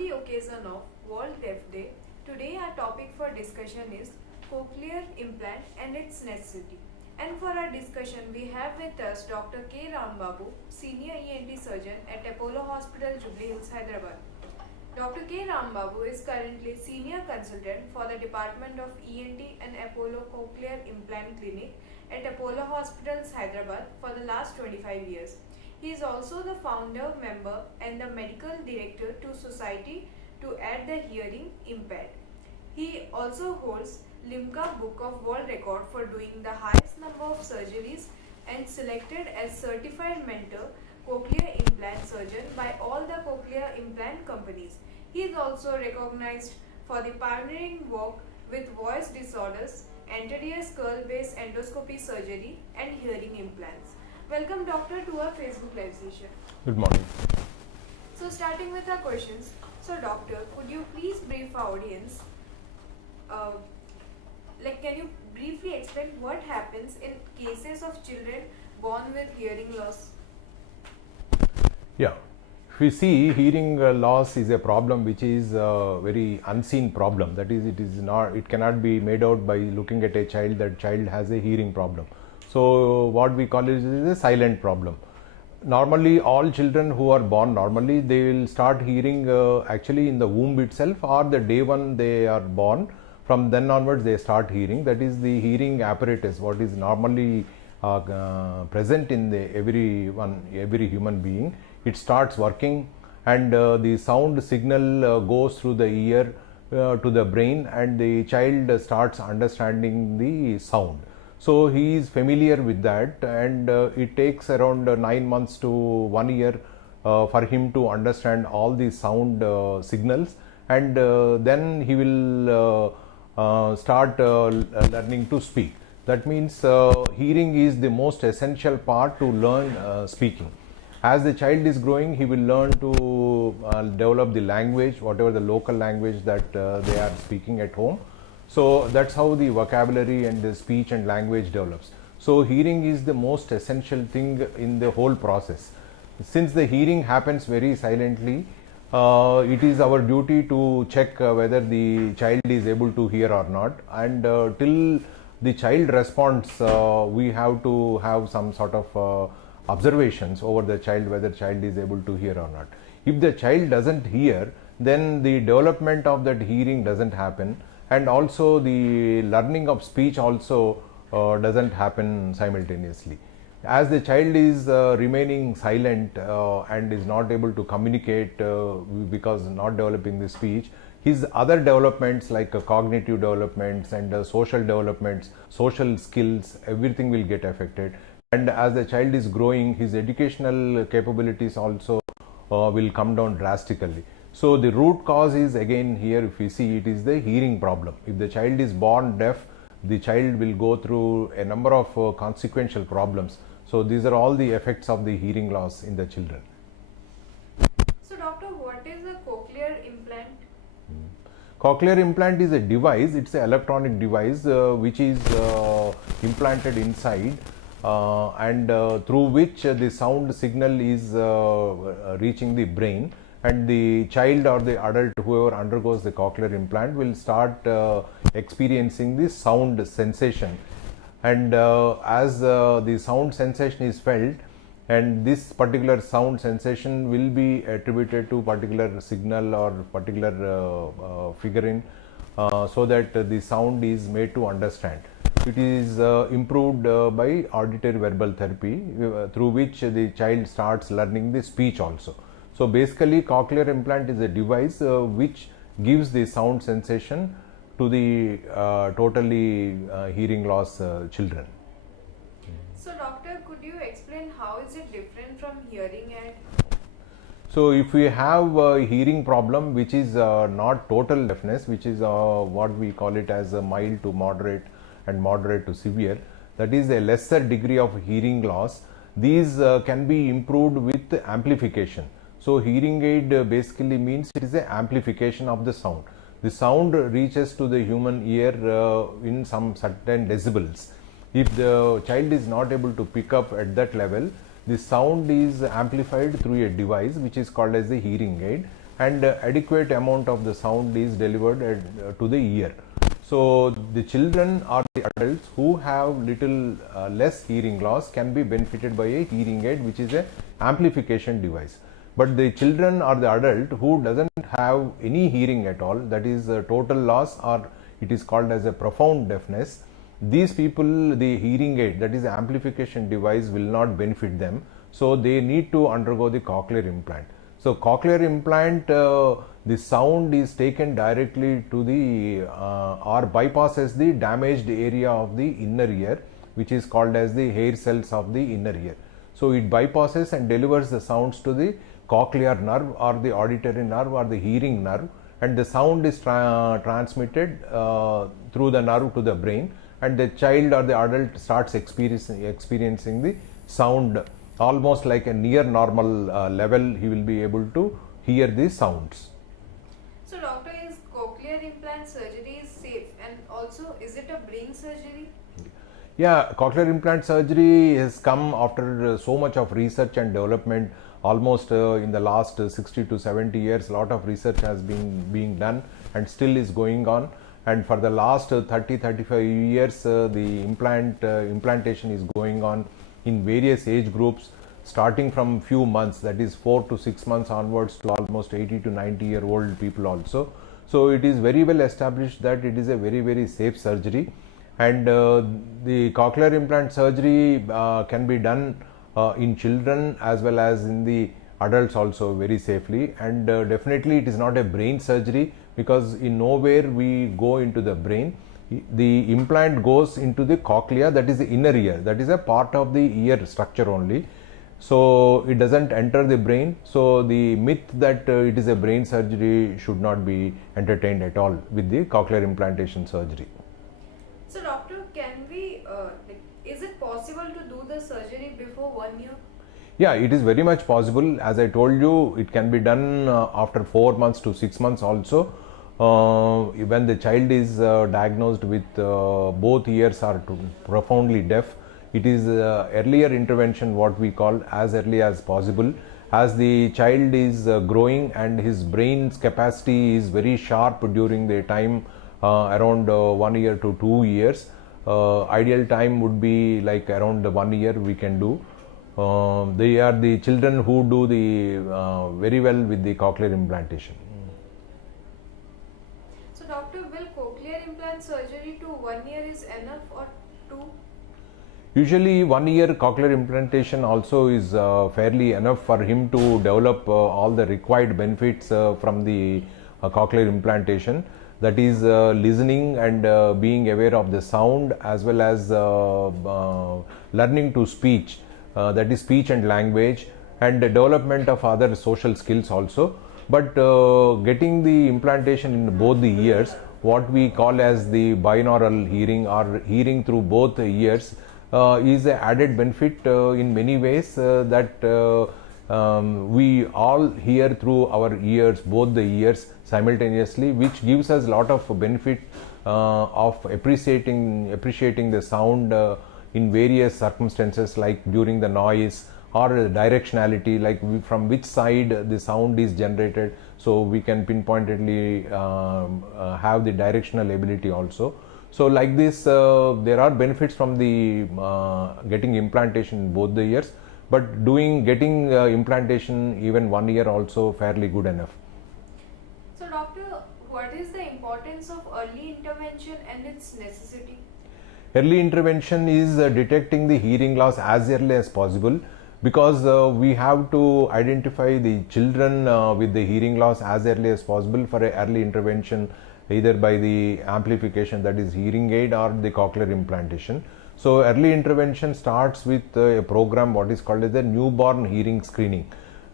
the occasion of World Deaf Day, today our topic for discussion is cochlear implant and its necessity. And for our discussion, we have with us Dr. K. Ram Babu, Senior ENT Surgeon at Apollo Hospital, Jubilee Hills, Hyderabad. Dr. K. Ram Babu is currently Senior Consultant for the Department of ENT and Apollo Cochlear Implant Clinic at Apollo Hospitals, Hyderabad for the last 25 years. He is also the founder, member and the medical director to Society to Aid the Hearing Impaired. He also holds Limca Book of World Record for doing the highest number of surgeries and selected as certified mentor cochlear implant surgeon by all the cochlear implant companies. He is also recognized for the pioneering work with voice disorders, anterior skull base endoscopy surgery and hearing implants. Welcome doctor to our Facebook live session. Good morning. So starting with our questions. So doctor, could you please brief our audience, can you briefly explain what happens in cases of children born with hearing loss? Yeah, if we see hearing loss is a problem which is a very unseen problem. That is, it cannot be made out by looking at a child that child has a hearing problem. So what we call it is a silent problem. Normally all children who are born normally, they will start hearing actually in the womb itself or the day one they are born. From then onwards they start hearing. That is the hearing apparatus what is normally present in every human being. It starts working and the sound signal goes through the ear to the brain and the child starts understanding the sound. So he is familiar with that and it takes around 9 months to 1 year for him to understand all the sound signals, and then he will start learning to speak. That means hearing is the most essential part to learn speaking. As the child is growing, he will learn to develop the language, whatever the local language that they are speaking at home. So that's how the vocabulary and the speech and language develops. So hearing is the most essential thing in the whole process. Since the hearing happens very silently, it is our duty to check whether the child is able to hear or not, and till the child responds, we have to have some sort of observations over the child, whether child is able to hear or not. If the child doesn't hear, then the development of that hearing doesn't happen, and also the learning of speech also doesn't happen simultaneously. As the child is remaining silent and is not able to communicate because not developing the speech, his other developments like cognitive developments and social developments, social skills, everything will get affected. And as the child is growing, his educational capabilities also will come down drastically. So the root cause is, again here if we see, it is the hearing problem. If the child is born deaf, the child will go through a number of consequential problems. So these are all the effects of the hearing loss in the children. So doctor, what is a cochlear implant? Cochlear implant is a device, it's an electronic device which is implanted inside and through which the sound signal is reaching the brain, and the child or the adult whoever undergoes the cochlear implant will start experiencing the sound sensation, and as the sound sensation is felt, and this particular sound sensation will be attributed to particular signal or particular figurine so that the sound is made to understand. It is improved by auditory verbal therapy through which the child starts learning the speech also. So basically cochlear implant is a device which gives the sound sensation to the totally hearing loss children. So doctor, could you explain how is it different from hearing aid? So if we have a hearing problem which is not total deafness, which is what we call it as a mild to moderate and moderate to severe, that is a lesser degree of hearing loss, these can be improved with amplification. So hearing aid basically means it is an amplification of the sound. The sound reaches to the human ear in some certain decibels. If the child is not able to pick up at that level, the sound is amplified through a device which is called as a hearing aid, and adequate amount of the sound is delivered to the ear. So the children or the adults who have little less hearing loss can be benefited by a hearing aid, which is a amplification device. But the children or the adult who doesn't have any hearing at all, that is a total loss, or it is called as a profound deafness, these people, the hearing aid, that is the amplification device, will not benefit them. So they need to undergo the cochlear implant. So cochlear implant, the sound is taken directly to the or bypasses the damaged area of the inner ear, which is called as the hair cells of the inner ear. So it bypasses and delivers the sounds to the cochlear nerve or the auditory nerve or the hearing nerve, and the sound is transmitted through the nerve to the brain, and the child or the adult starts experiencing the sound almost like a near normal level. He will be able to hear the sounds. So doctor, is cochlear implant surgery is safe, and also is it a brain surgery? Yeah, cochlear implant surgery has come after so much of research and development. Almost in the last 60 to 70 years, a lot of research has been being done and still is going on. And for the last 30-35 years, the implantation is going on in various age groups, starting from few months, that is 4 to 6 months onwards, to almost 80 to 90-year-old people also. So it is very well established that it is a very, very safe surgery, and the cochlear implant surgery can be done in children as well as in the adults also very safely. And definitely it is not a brain surgery, because in nowhere we go into the brain. The implant goes into the cochlea, that is the inner ear, that is a part of the ear structure only. So it doesn't enter the brain. So the myth that it is a brain surgery should not be entertained at all with the cochlear implantation surgery. So doctor, can we is it possible to do the surgery before 1 year? Yeah, it is very much possible. As I told you, it can be done after 4 months to 6 months also. When the child is diagnosed with both ears are profoundly deaf, it is earlier intervention, what we call, as early as possible. As the child is growing and his brain's capacity is very sharp during the time around 1 year to 2 years, ideal time would be like around 1 year we can do. They are the children who do the very well with the cochlear implantation. So doctor, will cochlear implant surgery to 1 year is enough or 2? Usually 1 year cochlear implantation also is fairly enough for him to develop all the required benefits from the cochlear implantation. That is listening and being aware of the sound, as well as learning to speech, that is speech and language, and the development of other social skills also. But getting the implantation in both the ears, what we call as the binaural hearing or hearing through both ears, is an added benefit in many ways, that we all hear through our ears, both the ears simultaneously, which gives us a lot of benefit of appreciating the sound in various circumstances, like during the noise or directionality, like from which side the sound is generated, so we can pinpointedly have the directional ability also. So like this, there are benefits from the getting implantation in both the ears, but getting implantation even 1 year also fairly good enough. So doctor, what is the importance of early intervention and its necessity? Early intervention is detecting the hearing loss as early as possible, because we have to identify the children with the hearing loss as early as possible for a early intervention, either by the amplification, that is hearing aid, or the cochlear implantation. So early intervention starts with a program what is called as the newborn hearing screening.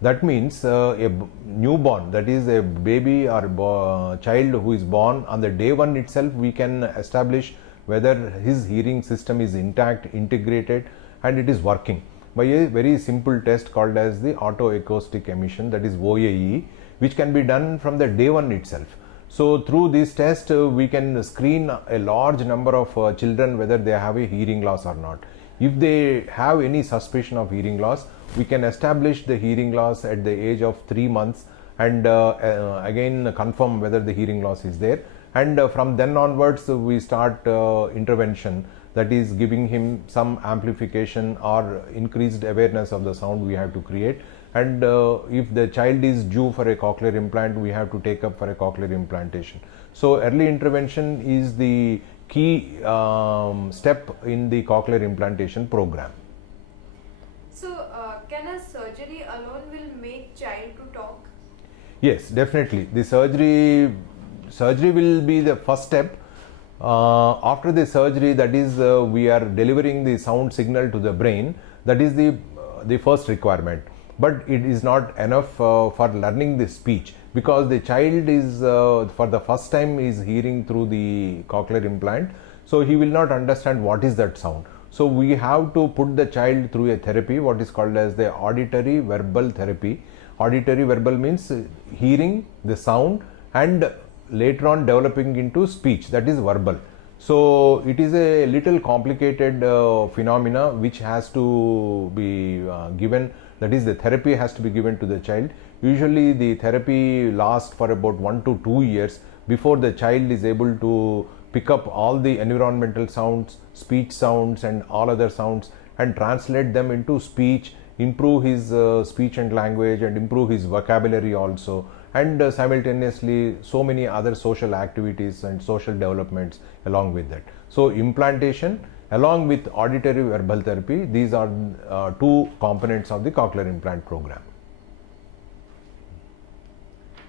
That means a newborn, that is a baby or child who is born, on the day one itself we can establish whether his hearing system is intact, integrated, and it is working by a very simple test called as the autoacoustic emission, that is OAE, which can be done from the day one itself. So through this test we can screen a large number of children whether they have a hearing loss or not. If they have any suspicion of hearing loss, we can establish the hearing loss at the age of 3 months, and again confirm whether the hearing loss is there. And from then onwards we start intervention, that is giving him some amplification or increased awareness of the sound we have to create. And if the child is due for a cochlear implant, we have to take up for a cochlear implantation. So early intervention is the key step in the cochlear implantation program. So can a surgery alone will make child to talk? Yes, definitely. The surgery will be the first step. After the surgery, that is we are delivering the sound signal to the brain. That is the first requirement. But it is not enough for learning the speech, because the child is for the first time is hearing through the cochlear implant, so he will not understand what is that sound. So we have to put the child through a therapy, what is called as the auditory verbal therapy. Auditory verbal means hearing the sound and later on developing into speech, that is verbal. So it is a little complicated phenomena which has to be given, that is the therapy has to be given to the child. Usually the therapy lasts for about 1 to 2 years before the child is able to pick up all the environmental sounds, speech sounds and all other sounds and translate them into speech, improve his speech and language and improve his vocabulary also, and simultaneously so many other social activities and social developments along with that. So implantation along with auditory verbal therapy, these are two components of the cochlear implant program.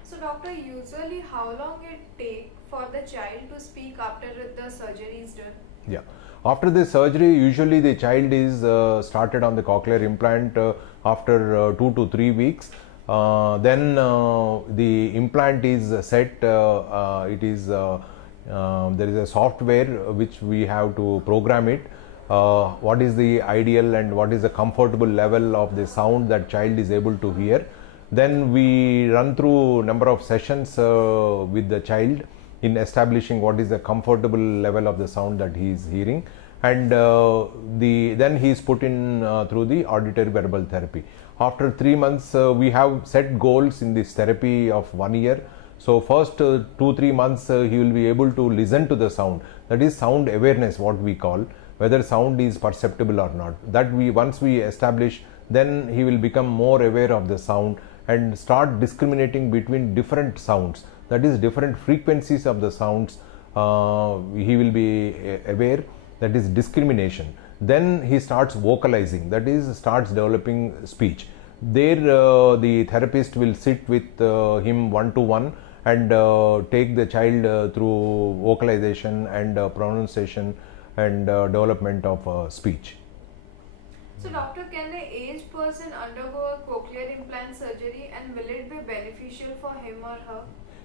So doctor, usually how long it take for the child to speak after the surgery is done? Yeah, after the surgery usually the child is started on the cochlear implant after 2 to 3 weeks. Then the implant is set, it is there is a software which we have to program it, what is the ideal and what is the comfortable level of the sound that child is able to hear. Then we run through number of sessions with the child in establishing what is the comfortable level of the sound that he is hearing, and then he is put in through the auditory verbal therapy. After 3 months we have set goals in this therapy of 1 year. So first 2-3 months he will be able to listen to the sound, that is sound awareness what we call, whether sound is perceptible or not. That we once we establish, then he will become more aware of the sound and start discriminating between different sounds, that is different frequencies of the sounds. He will be aware, that is discrimination. Then he starts vocalizing, that is starts developing speech. There the therapist will sit with him one-to-one and take the child through vocalization and pronunciation and development of speech. So doctor, can the aged person undergo a cochlear implant surgery and will it be beneficial for him or her?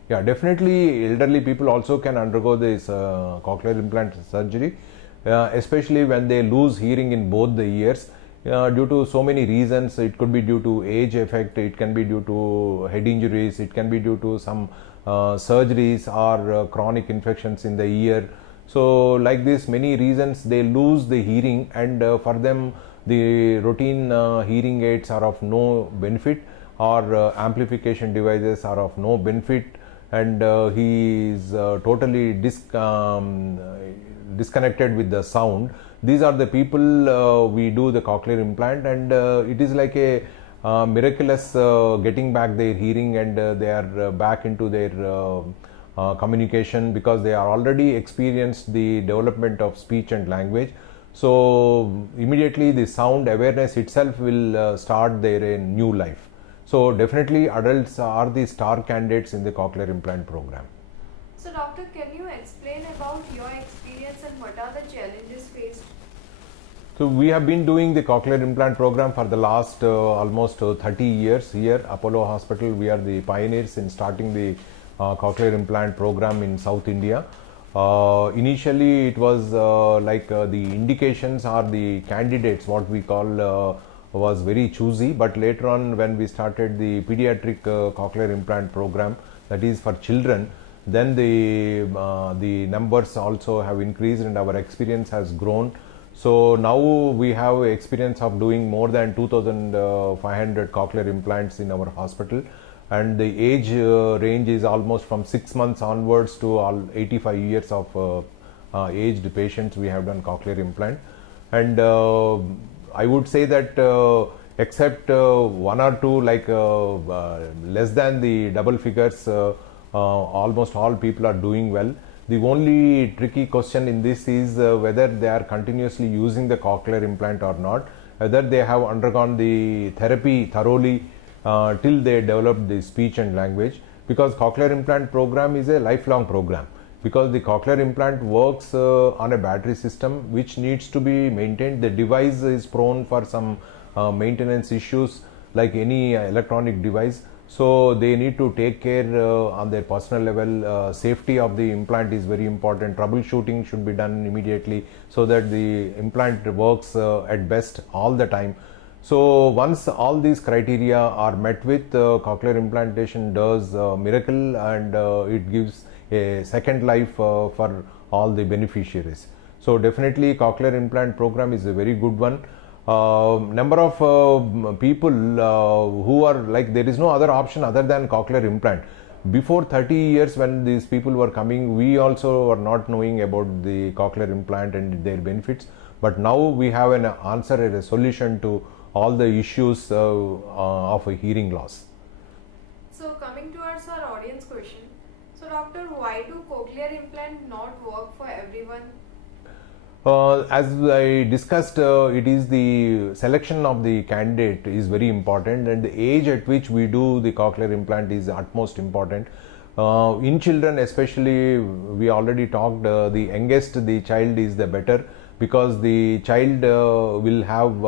Yeah, definitely elderly people also can undergo this cochlear implant surgery, especially when they lose hearing in both the ears. Due to so many reasons. It could be due to age effect, it can be due to head injuries, it can be due to some surgeries or chronic infections in the ear. So like this, many reasons they lose the hearing, and for them the routine hearing aids are of no benefit, or amplification devices are of no benefit, and he is totally disconnected with the sound. These are the people we do the cochlear implant, and it is like a miraculous getting back their hearing, and they are back into their communication, because they are already experienced the development of speech and language. So immediately the sound awareness itself will start their new life. So definitely adults are the star candidates in the cochlear implant program. So doctor, can you explain about your experience and what are the challenges faced? So we have been doing the cochlear implant program for the last almost 30 years here. Apollo Hospital, we are the pioneers in starting the cochlear implant program in South India. Initially it was like the indications or the candidates, what we call, was very choosy, but later on when we started the pediatric cochlear implant program, that is for children, then the numbers also have increased and our experience has grown. So now we have experience of doing more than 2,500 cochlear implants in our hospital, and the age range is almost from 6 months onwards to all 85 years of aged patients we have done cochlear implant. And I would say that except one or two less than the double figures, almost all people are doing well. The only tricky question in this is whether they are continuously using the cochlear implant or not, whether they have undergone the therapy thoroughly till they develop the speech and language, because cochlear implant program is a lifelong program, because the cochlear implant works on a battery system which needs to be maintained. The device is prone for some maintenance issues like any electronic device, so they need to take care on their personal level. Safety of the implant is very important. Troubleshooting should be done immediately so that the implant works at best all the time. So once all these criteria are met with, cochlear implantation does a miracle, and it gives a second life for all the beneficiaries. So definitely cochlear implant program is a very good one. Number of people who are like, there is no other option other than cochlear implant. Before 30 years when these people were coming, we also were not knowing about the cochlear implant and their benefits, but now we have an answer and a solution to all the issues of a hearing loss. So coming towards our audience question, so doctor, why do cochlear implant not work for everyone? As I discussed, it is the selection of the candidate is very important, and the age at which we do the cochlear implant is utmost important. In children especially, we already talked, the youngest the child is the better, because the child will have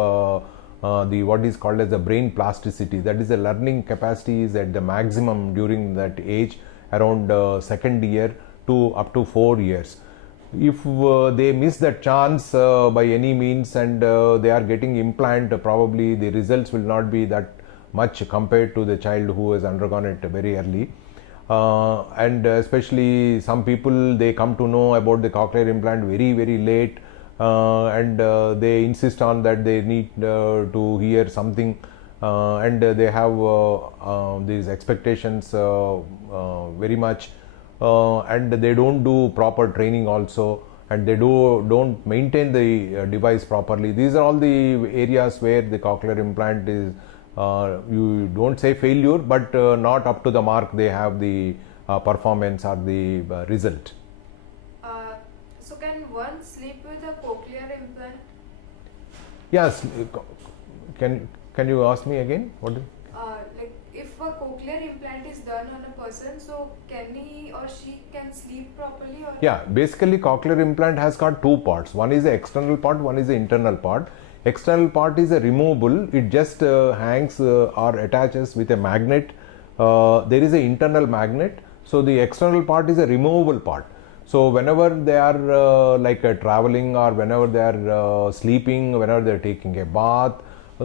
the what is called as the brain plasticity, that is the learning capacity is at the maximum during that age, around second year to up to 4 years. If they miss that chance by any means, and they are getting implant, probably the results will not be that much compared to the child who has undergone it very early. And especially some people, they come to know about the cochlear implant very late, and they insist on that they need to hear something, and they have these expectations very much, and they don't do proper training also, and they don't maintain the device properly. These are all the areas where the cochlear implant is, you don't say failure, but not up to the mark they have the performance or the result. So can one sleep with a cochlear implant? Yes, can you ask me again? What? Like if a cochlear implant is done on a person, so can he or she can sleep properly? Or Yeah, basically cochlear implant has got two parts. One is the external part, one is the internal part. External part is a removable. It just hangs or attaches with a magnet. There is an internal magnet. So the external part is a removable part. So whenever they are traveling, or whenever they are sleeping, whenever they are taking a bath,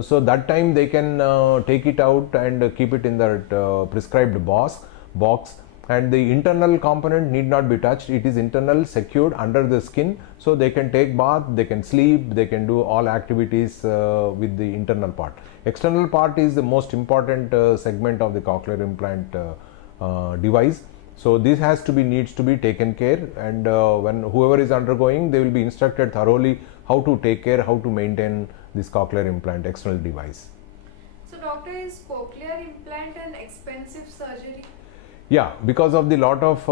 so that time they can take it out and keep it in that prescribed box, and the internal component need not be touched. It is internal, secured under the skin, so they can take bath, they can sleep, they can do all activities with the internal part. External part is the most important segment of the cochlear implant device. So this needs to be taken care, and when whoever is undergoing, they will be instructed thoroughly how to take care, how to maintain this cochlear implant external device. So doctor, is cochlear implant an expensive surgery? Yeah, because of the lot of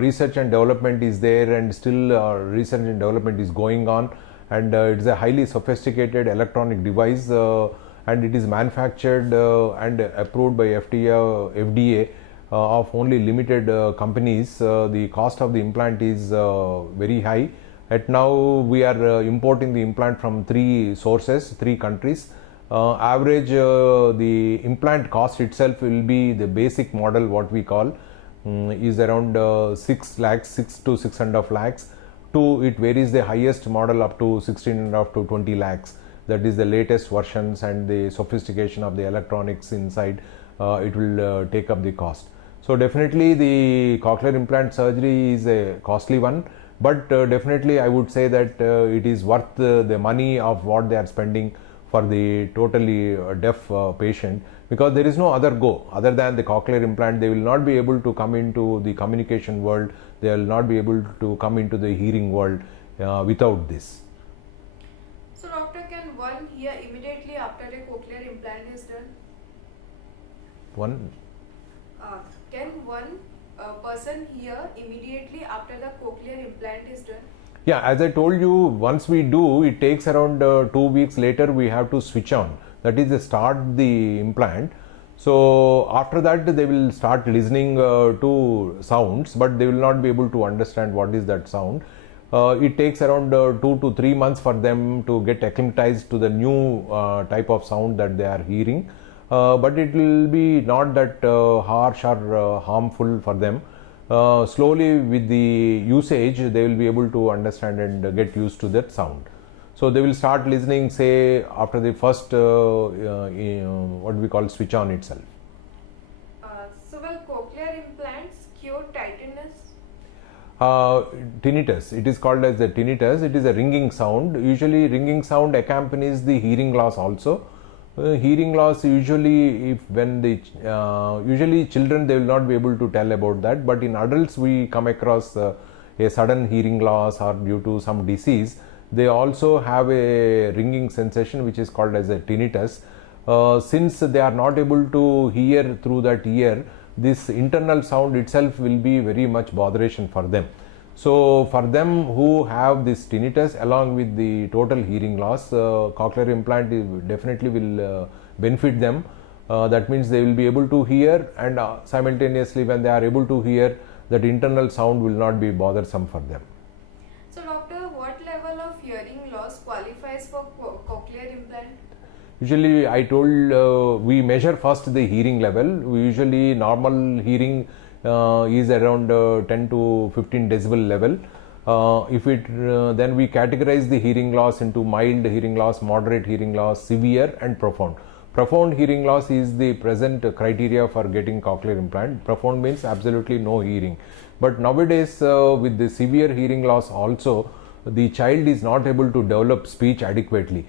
research and development is there, and still research and development is going on, and it is a highly sophisticated electronic device, and it is manufactured and approved by FDA of only limited companies. The cost of the implant is very high. At now we are importing the implant from 3 sources, 3 countries. Average the implant cost itself will be the basic model, what we call, is around 6 lakhs, 6 to 6.5 lakhs. To it varies the highest model up to 16.5 to 20 lakhs. That is the latest versions, and the sophistication of the electronics inside, it will take up the cost. So definitely the cochlear implant surgery is a costly one, but definitely I would say that it is worth the money of what they are spending for the totally deaf patient, because there is no other go other than the cochlear implant. They will not be able to come into the communication world, they will not be able to come into the hearing world without this. So doctor, can one hear immediately after a cochlear implant is done? Can one person hear immediately after the cochlear implant is done? Yeah, as I told you, once we do, it takes around 2 weeks later we have to switch on. That is, start the implant. So after that they will start listening to sounds, but they will not be able to understand what is that sound. It takes around 2 to 3 months for them to get acclimatized to the new type of sound that they are hearing. But it will be not that harsh or harmful for them. Slowly with the usage they will be able to understand and get used to that sound. So they will start listening, say, after the first what we call switch on itself. So will cochlear implants cure tinnitus? Tinnitus, it is called as the tinnitus. It is a ringing sound. Usually ringing sound accompanies the hearing loss also. Hearing loss usually, if when the usually children, they will not be able to tell about that, but in adults we come across a sudden hearing loss or due to some disease, they also have a ringing sensation which is called as a tinnitus. Since they are not able to hear through that ear, this internal sound itself will be very much botheration for them. So for them who have this tinnitus along with the total hearing loss, cochlear implant definitely will benefit them. That means they will be able to hear, and simultaneously when they are able to hear, that internal sound will not be bothersome for them. So doctor, what level of hearing loss qualifies for cochlear implant? Usually I told we measure first the hearing level. We usually normal hearing is around 10 to 15 decibel level. Then we categorize the hearing loss into mild hearing loss, moderate hearing loss, severe and profound. Profound hearing loss is the present criteria for getting cochlear implant. Profound means absolutely no hearing. But nowadays with the severe hearing loss also, the child is not able to develop speech adequately,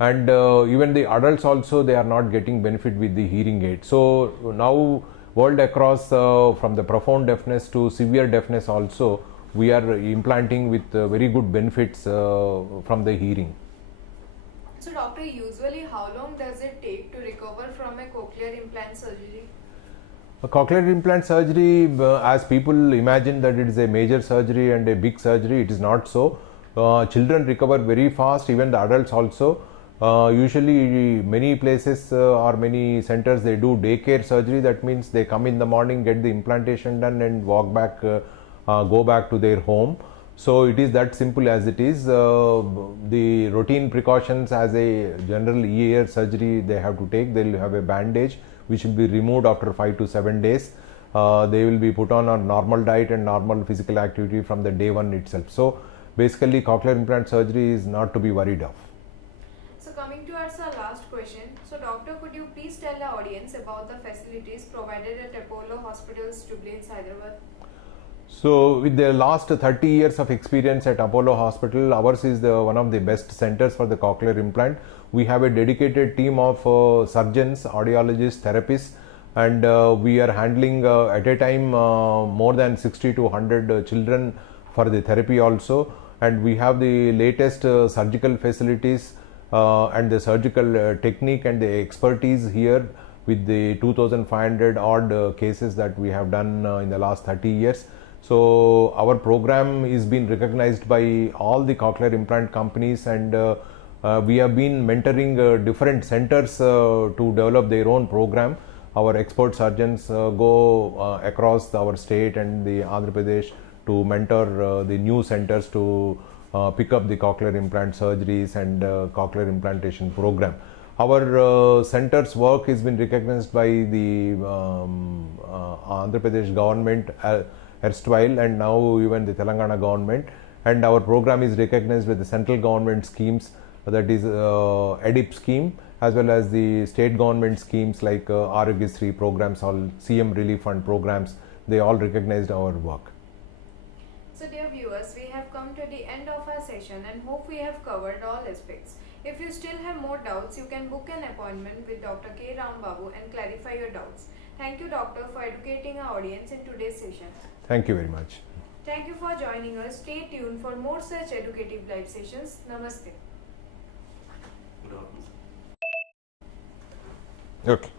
and even the adults also, they are not getting benefit with the hearing aid. So now world across, from the profound deafness to severe deafness also, we are implanting with very good benefits from the hearing. So doctor, usually how long does it take to recover from a cochlear implant surgery? A cochlear implant surgery, as people imagine that it is a major surgery and a big surgery, it is not so. Children recover very fast, even the adults also. Usually many places or many centers, they do daycare surgery. That means they come in the morning, get the implantation done and walk back, go back to their home. So it is that simple as it is. The routine precautions as a general ear surgery they have to take. They will have a bandage which will be removed after 5 to 7 days. They will be put on a normal diet and normal physical activity from the day one itself. So basically cochlear implant surgery is not to be worried of. So coming to our last question. So doctor, could you please tell the audience about the facilities provided at Apollo Hospitals, Jubilee Hills, Hyderabad? So with the last 30 years of experience at Apollo Hospital, ours is one of the best centers for the cochlear implant. We have a dedicated team of surgeons, audiologists, therapists, and we are handling at a time more than 60 to 100 children for the therapy also. And we have the latest surgical facilities and the surgical technique and the expertise here with the 2,500 odd cases that we have done in the last 30 years. So our program is being recognized by all the cochlear implant companies, and we have been mentoring different centers to develop their own program. Our expert surgeons go across our state and the Andhra Pradesh to mentor the new centers to pick up the cochlear implant surgeries and cochlear implantation program. Our center's work has been recognized by the Andhra Pradesh government erstwhile, and now even the Telangana government, and our program is recognized with the central government schemes, that is EDIP scheme, as well as the state government schemes like Arogyasri programs, all CM relief fund programs. They all recognized our work. So dear viewers, we have come to the end of our session and hope we have covered all aspects. If you still have more doubts, you can book an appointment with Dr. K. Ram Babu and clarify your doubts. Thank you, doctor, for educating our audience in today's session. Thank you very much. Thank you for joining us. Stay tuned for more such educative live sessions. Namaste. Okay.